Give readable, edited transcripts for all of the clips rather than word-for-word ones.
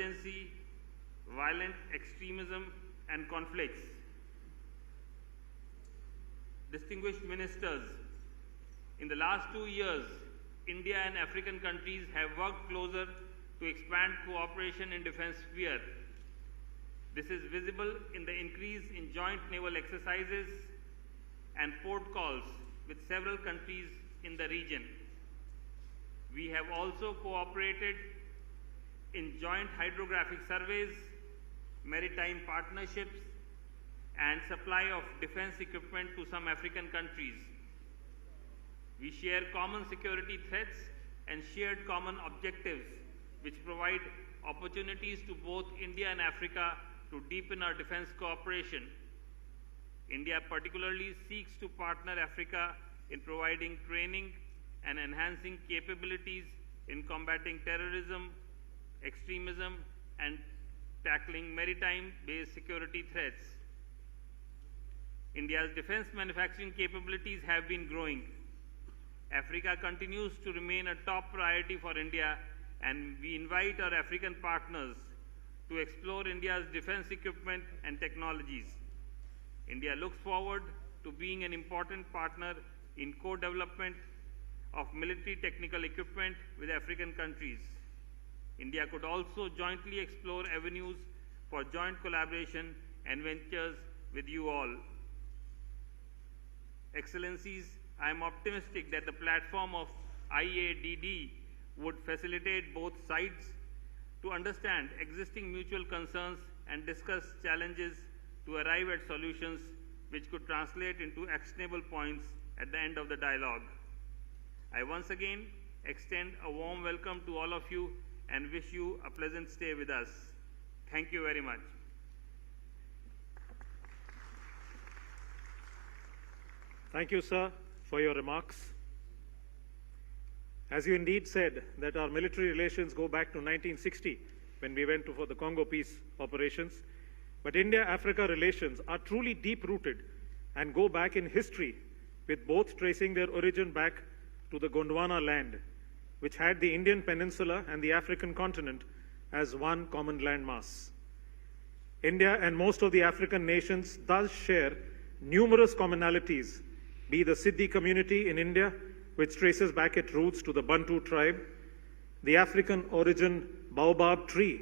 insurgency, violent extremism, and conflicts. Distinguished ministers, in the last 2 years, India and African countries have worked closer to expand cooperation in defense sphere. This is visible in the increase in joint naval exercises and port calls with several countries in the region. We have also cooperated in joint hydrographic surveys, maritime partnerships, and supply of defense equipment to some African countries. We share common security threats and shared common objectives, which provide opportunities to both India and Africa to deepen our defense cooperation. India particularly seeks to partner Africa in providing training and enhancing capabilities in combating terrorism, extremism, and tackling maritime-based security threats. India's defense manufacturing capabilities have been growing. Africa continues to remain a top priority for India, and we invite our African partners to explore India's defense equipment and technologies. India looks forward to being an important partner in co-development of military technical equipment with African countries. India could also jointly explore avenues for joint collaboration and ventures with you all. Excellencies, I am optimistic that the platform of IADD would facilitate both sides to understand existing mutual concerns and discuss challenges to arrive at solutions which could translate into actionable points at the end of the dialogue. I once again extend a warm welcome to all of you and wish you a pleasant stay with us. Thank you very much. Thank you, sir, for your remarks. As you indeed said, that our military relations go back to 1960 when we went for the Congo peace operations. But India-Africa relations are truly deep-rooted and go back in history, with both tracing their origin back to the Gondwana land, which had the Indian peninsula and the African continent as one common landmass. India and most of the African nations thus share numerous commonalities, be the Siddi community in India, which traces back its roots to the Bantu tribe, the African origin baobab tree,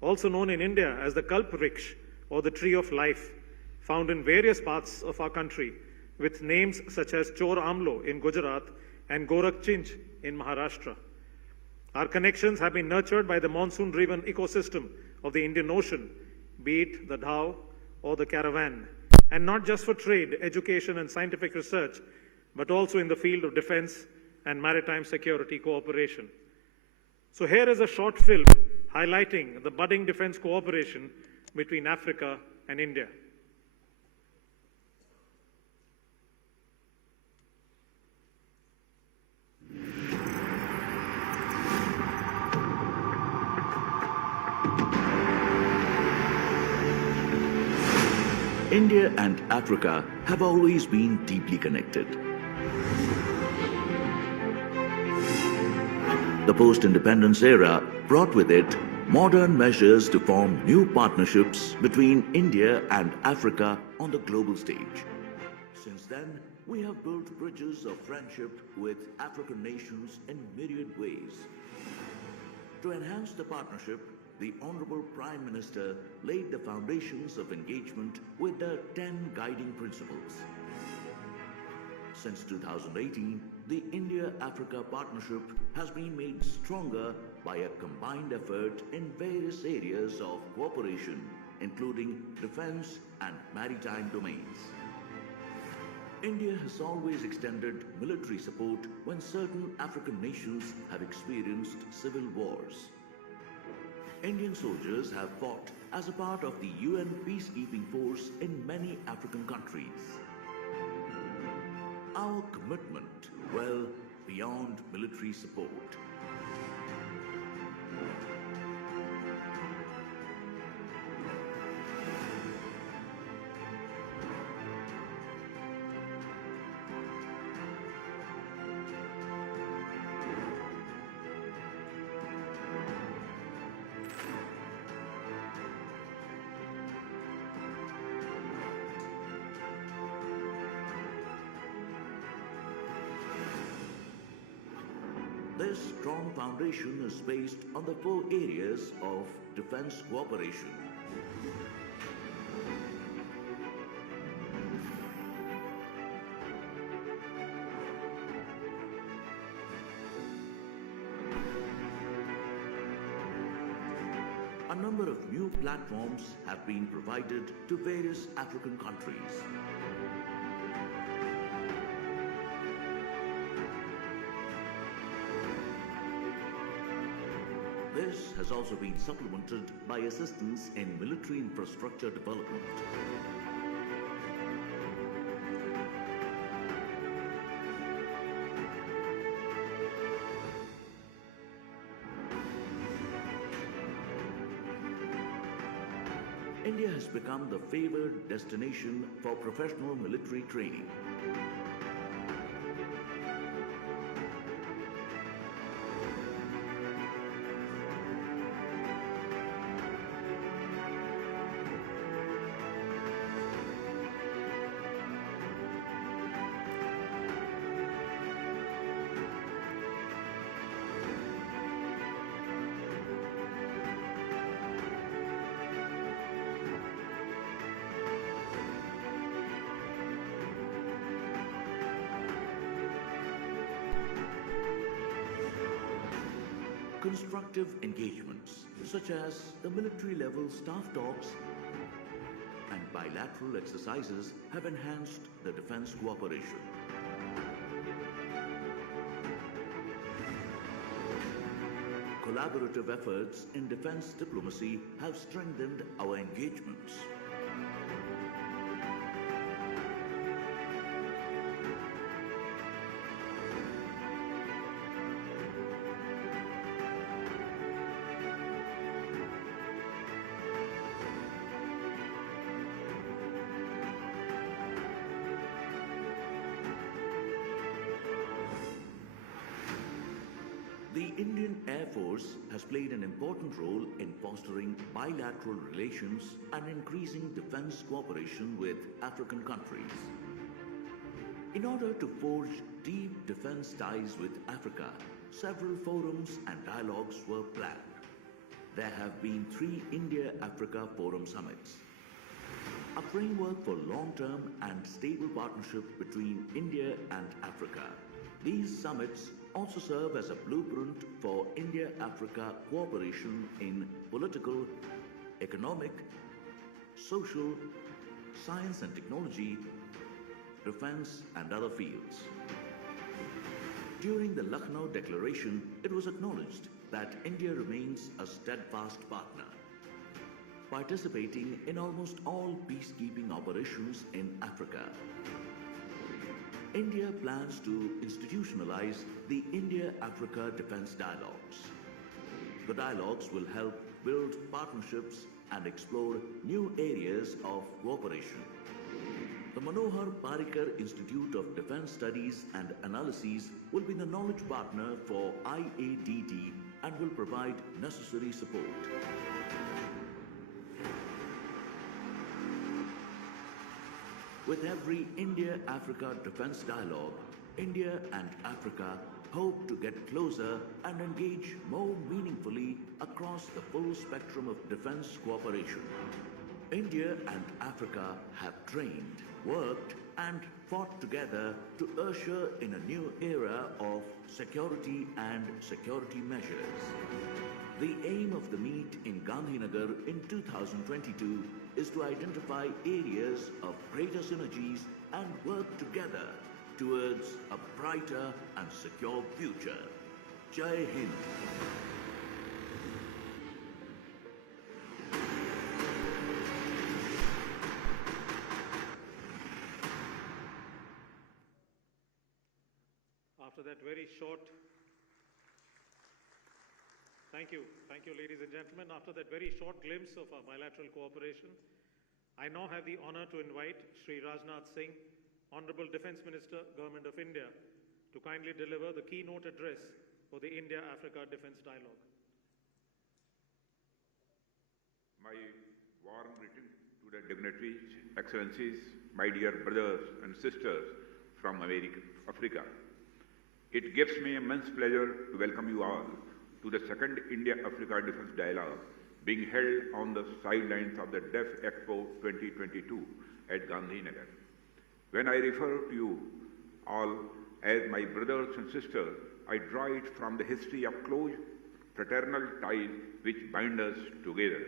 also known in India as the Kalp Vriksha or the tree of life, found in various parts of our country, with names such as Chor Amlo in Gujarat and Gorakh Chinch in Maharashtra. Our connections have been nurtured by the monsoon-driven ecosystem of the Indian Ocean, be it the dhow or the caravan, and not just for trade, education, and scientific research, but also in the field of defense and maritime security cooperation. So here is a short film highlighting the budding defense cooperation between Africa and India. India and Africa have always been deeply connected. The post-independence era brought with it modern measures to form new partnerships between India and Africa on the global stage. Since then, we have built bridges of friendship with African nations in myriad ways. To enhance the partnership, the Honorable Prime Minister laid the foundations of engagement with the 10 guiding principles. Since 2018, the India-Africa partnership has been made stronger by a combined effort in various areas of cooperation, including defense and maritime domains. India has always extended military support when certain African nations have experienced civil wars. Indian soldiers have fought as a part of the UN peacekeeping force in many African countries. Our commitment, well beyond military support. This strong foundation is based on the four areas of defense cooperation. A number of new platforms have been provided to various African countries. This has also been supplemented by assistance in military infrastructure development. India has become the favored destination for professional military training. Constructive engagements, such as the military-level staff talks and bilateral exercises, have enhanced the defense cooperation. Collaborative efforts in defense diplomacy have strengthened our engagements. The Indian Air Force has played an important role in fostering bilateral relations and increasing defense cooperation with African countries. In order to forge deep defense ties with Africa, several forums and dialogues were planned. There have been 3 India-Africa Forum Summits, a framework for long-term and stable partnership between India and Africa. These summits also serve as a blueprint for India-Africa cooperation in political, economic, social, science and technology, defense and other fields. During the Lucknow Declaration, it was acknowledged that India remains a steadfast partner, participating in almost all peacekeeping operations in Africa. India plans to institutionalize the India-Africa Defense Dialogues. The dialogues will help build partnerships and explore new areas of cooperation. The Manohar Parrikar Institute of Defense Studies and Analyses will be the knowledge partner for IADD and will provide necessary support. With every India-Africa defense dialogue, India and Africa hope to get closer and engage more meaningfully across the full spectrum of defense cooperation. India and Africa have trained, worked and fought together to usher in a new era of security and security measures. The aim of the meet in Gandhinagar in 2022 is to identify areas of greater synergies and work together towards a brighter and secure future. Jai Hind. After that very short Thank you, ladies and gentlemen. After that very short glimpse of our bilateral cooperation, I now have the honor to invite Shri Rajnath Singh, Honorable Defence Minister, Government of India, to kindly deliver the keynote address for the India-Africa Defence Dialogue. My warm greeting to the dignitaries, excellencies, my dear brothers and sisters from Africa. It gives me immense pleasure to welcome you all to the second India-Africa Defence Dialogue being held on the sidelines of the DEF Expo 2022 at Gandhinagar. When I refer to you all as my brothers and sisters, I draw it from the history of close fraternal ties which bind us together.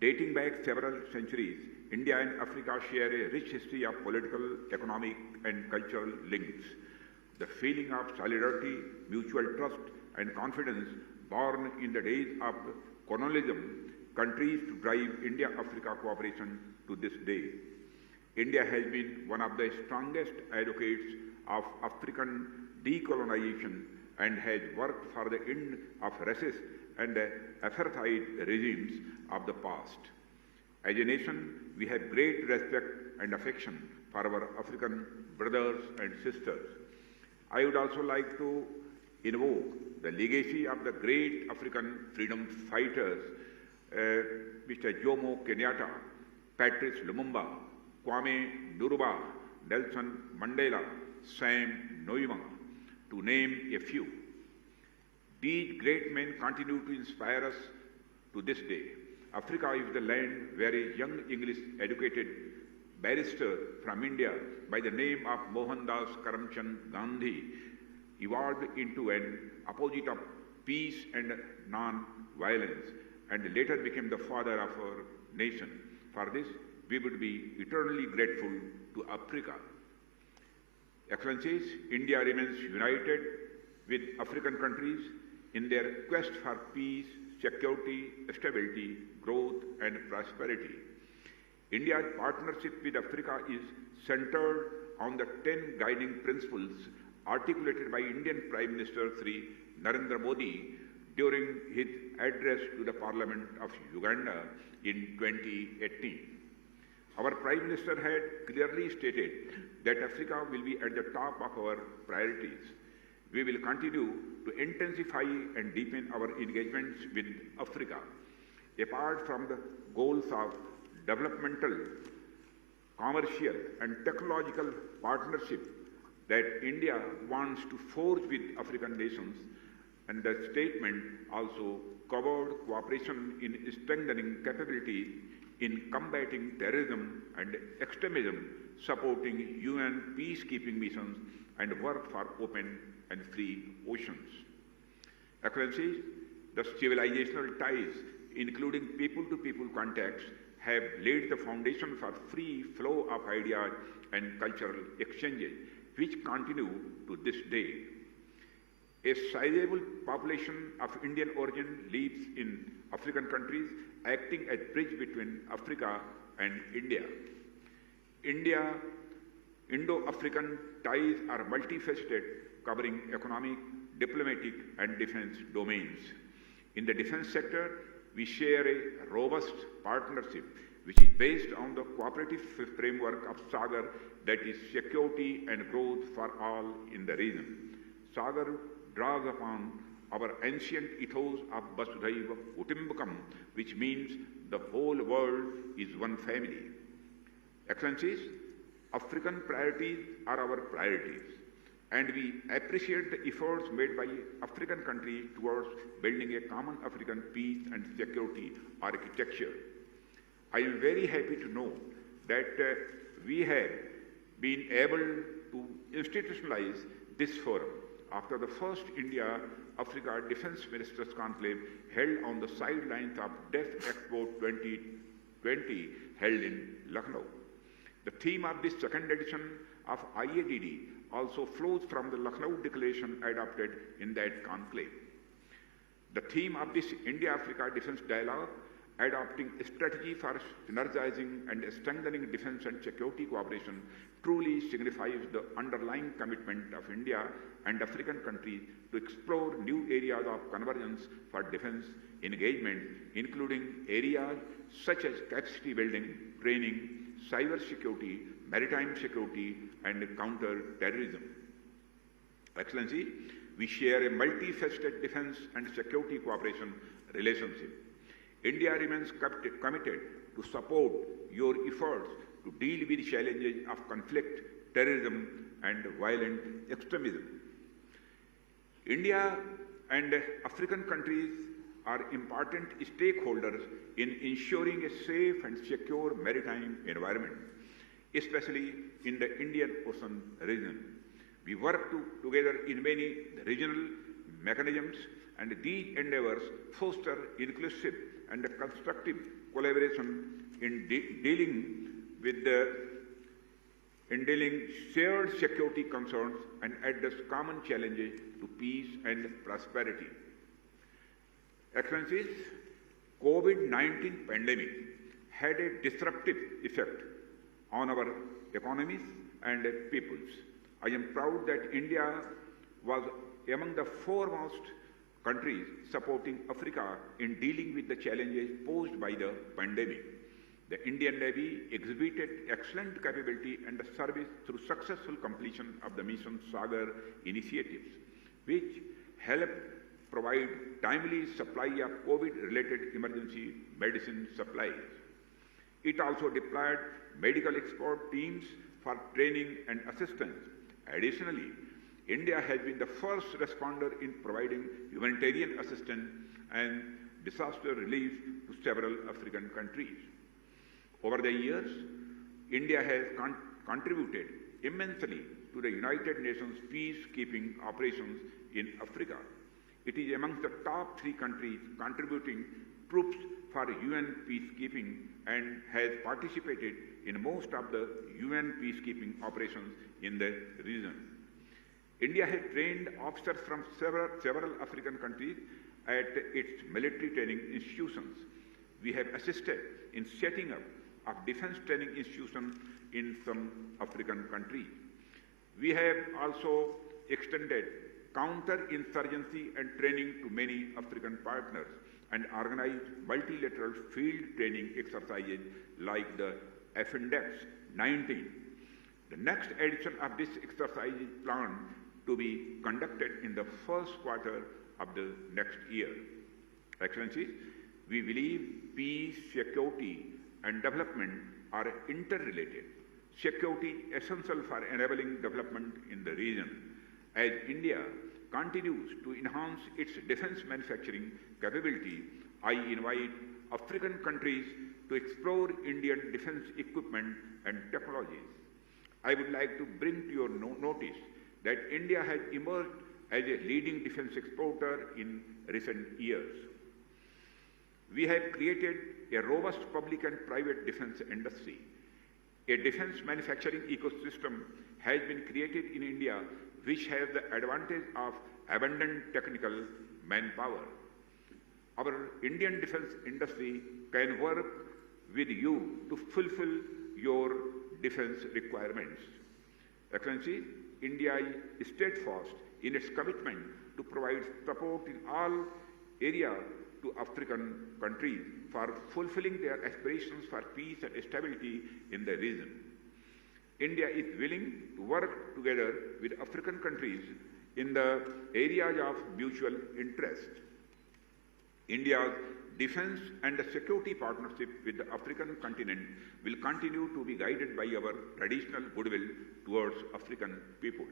Dating back several centuries, India and Africa share a rich history of political, economic, and cultural links. The feeling of solidarity, mutual trust, and confidence born in the days of colonialism continues to drive India-Africa cooperation to this day. India has been one of the strongest advocates of African decolonization and has worked for the end of racist and apartheid regimes of the past. As a nation, we have great respect and affection for our African brothers and sisters. I would also like to invoke the legacy of the great African freedom fighters, Mr. Jomo Kenyatta, Patrice Lumumba, Kwame Nkrumah, Nelson Mandela, Sam Nujoma, to name a few. These great men continue to inspire us to this day. Africa is the land where a young English-educated barrister from India by the name of Mohandas Karamchand Gandhi evolved into an opposite of peace and non-violence and later became the father of our nation. For this, we would be eternally grateful to Africa. Excellencies, India remains united with African countries in their quest for peace, security, stability, growth, and prosperity. India's partnership with Africa is centered on the 10 guiding principles articulated by Indian Prime Minister Sri Narendra Modi during his address to the Parliament of Uganda in 2018. Our Prime Minister had clearly stated that Africa will be at the top of our priorities. We will continue to intensify and deepen our engagements with Africa. Apart from the goals of developmental, commercial, and technological partnership that India wants to forge with African nations, and the statement also covered cooperation in strengthening capabilities in combating terrorism and extremism, supporting UN peacekeeping missions, and work for open and free oceans. Excellencies, the civilizational ties, including people-to-people contacts, have laid the foundation for free flow of ideas and cultural exchanges, which continue to this day. A sizable population of Indian origin lives in African countries, acting as bridge between Africa and India. Indo-African ties are multifaceted, covering economic, diplomatic, and defense domains. In the defense sector, we share a robust partnership which is based on the cooperative framework of Sagar, that is security and growth for all in the region. Sagar draws upon our ancient ethos of Vasudhaiva Kutumbakam, which means the whole world is one family. Excellencies, African priorities are our priorities, and we appreciate the efforts made by African countries towards building a common African peace and security architecture. I am very happy to know that we have been able to institutionalize this forum after the first India-Africa Defence Ministers Conclave held on the sidelines of DEF Expo 2020 held in Lucknow. The theme of this second edition of IADD also flows from the Lucknow Declaration adopted in that conclave. The theme of this India-Africa Defence Dialogue, adopting a strategy for synergizing and strengthening defence and security cooperation, truly signifies the underlying commitment of India and African countries to explore new areas of convergence for defence engagement, including areas such as capacity building, training, cyber security, maritime security, and counter-terrorism. Excellency, we share a multifaceted defence and security cooperation relationship. India remains committed to support your efforts to deal with challenges of conflict, terrorism, and violent extremism. India and African countries are important stakeholders in ensuring a safe and secure maritime environment, especially in the Indian Ocean region. We work together in many regional mechanisms, and these endeavors foster inclusive and constructive collaboration in dealing shared security concerns and address common challenges to peace and prosperity. Excellencies, COVID-19 pandemic had a disruptive effect on our economies and peoples. I am proud that India was among the foremost countries supporting Africa in dealing with the challenges posed by the pandemic. The Indian Navy exhibited excellent capability and service through successful completion of the Mission Sagar initiatives, which helped provide timely supply of COVID-related emergency medicine supplies. It also deployed medical expert teams for training and assistance. Additionally, India has been the first responder in providing humanitarian assistance and disaster relief to several African countries. Over the years, India has contributed immensely to the United Nations peacekeeping operations in Africa. It is amongst the top 3 countries contributing troops for UN peacekeeping and has participated in most of the UN peacekeeping operations in the region. India has trained officers from several African countries at its military training institutions. We have assisted in setting up of defense training institutions in some African countries. We have also extended counter-insurgency and training to many African partners and organized multilateral field training exercises like the FINDEX 19. The next edition of this exercise is planned to be conducted in the first quarter of the next year. Excellencies, we believe peace, security, and development are interrelated. Security is essential for enabling development in the region. As India continues to enhance its defense manufacturing capability, I invite African countries to explore Indian defense equipment and technologies. I would like to bring to your notice that India has emerged as a leading defense exporter in recent years. We have created a robust public and private defense industry. A defense manufacturing ecosystem has been created in India which has the advantage of abundant technical manpower. Our Indian defense industry can work with you to fulfill your defense requirements. Excellency, India is steadfast in its commitment to provide support in all areas to African countries for fulfilling their aspirations for peace and stability in the region. India is willing to work together with African countries in the areas of mutual interest. India's defense and security partnership with the African continent will continue to be guided by our traditional goodwill towards African people.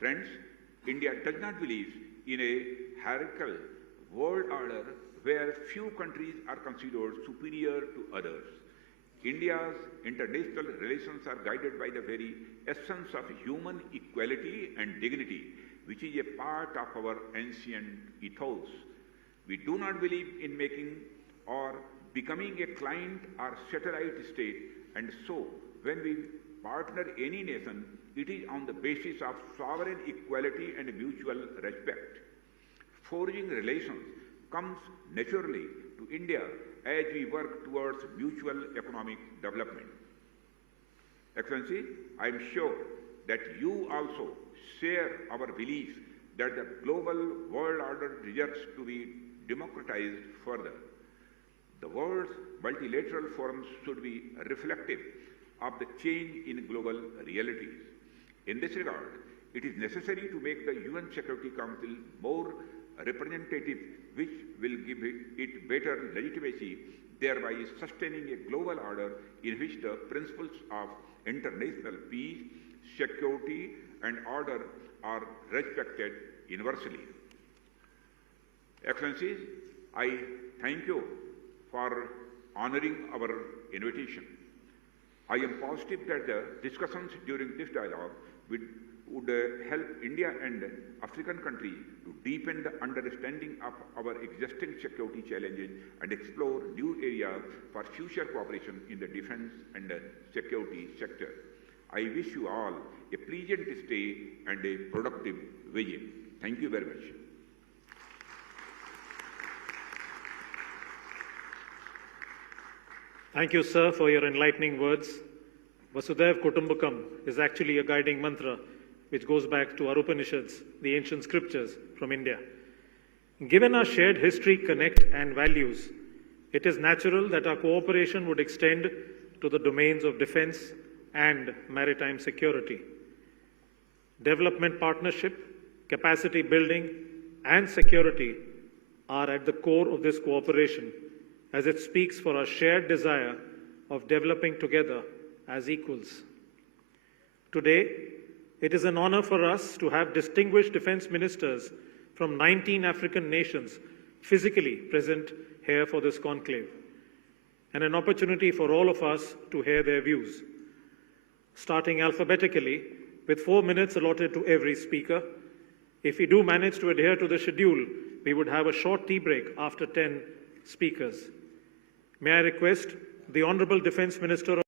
Friends, India does not believe in a hierarchical world order where few countries are considered superior to others. India's international relations are guided by the very essence of human equality and dignity, which is a part of our ancient ethos. We do not believe in making or becoming a client or satellite state, and so when we partner any nation, it is on the basis of sovereign equality and mutual respect. Forging relations comes naturally to India as we work towards mutual economic development. Excellency, I am sure that you also share our belief that the global world order deserves to be democratized further. The world's multilateral forums should be reflective of the change in global realities. In this regard, it is necessary to make the UN Security Council more representative, which will give it better legitimacy, thereby sustaining a global order in which the principles of international peace, security, and order are respected universally. Excellencies, I thank you for honoring our invitation. I am positive that the discussions during this dialogue would help India and African countries to deepen the understanding of our existing security challenges and explore new areas for future cooperation in the defense and security sector. I wish you all a pleasant stay and a productive visit. Thank you very much. Thank you, sir, for your enlightening words. Vasudhaiv Kutumbakam is actually a guiding mantra which goes back to our Upanishads, the ancient scriptures from India. Given our shared history, connect, and values, it is natural that our cooperation would extend to the domains of defense and maritime security. Development partnership, capacity building, and security are at the core of this cooperation, as it speaks for our shared desire of developing together as equals. Today, it is an honor for us to have distinguished defense ministers from 19 African nations physically present here for this conclave, and an opportunity for all of us to hear their views. Starting alphabetically, with 4 minutes allotted to every speaker. If we do manage to adhere to the schedule, we would have a short tea break after 10 speakers. May I request the Honorable Defense Minister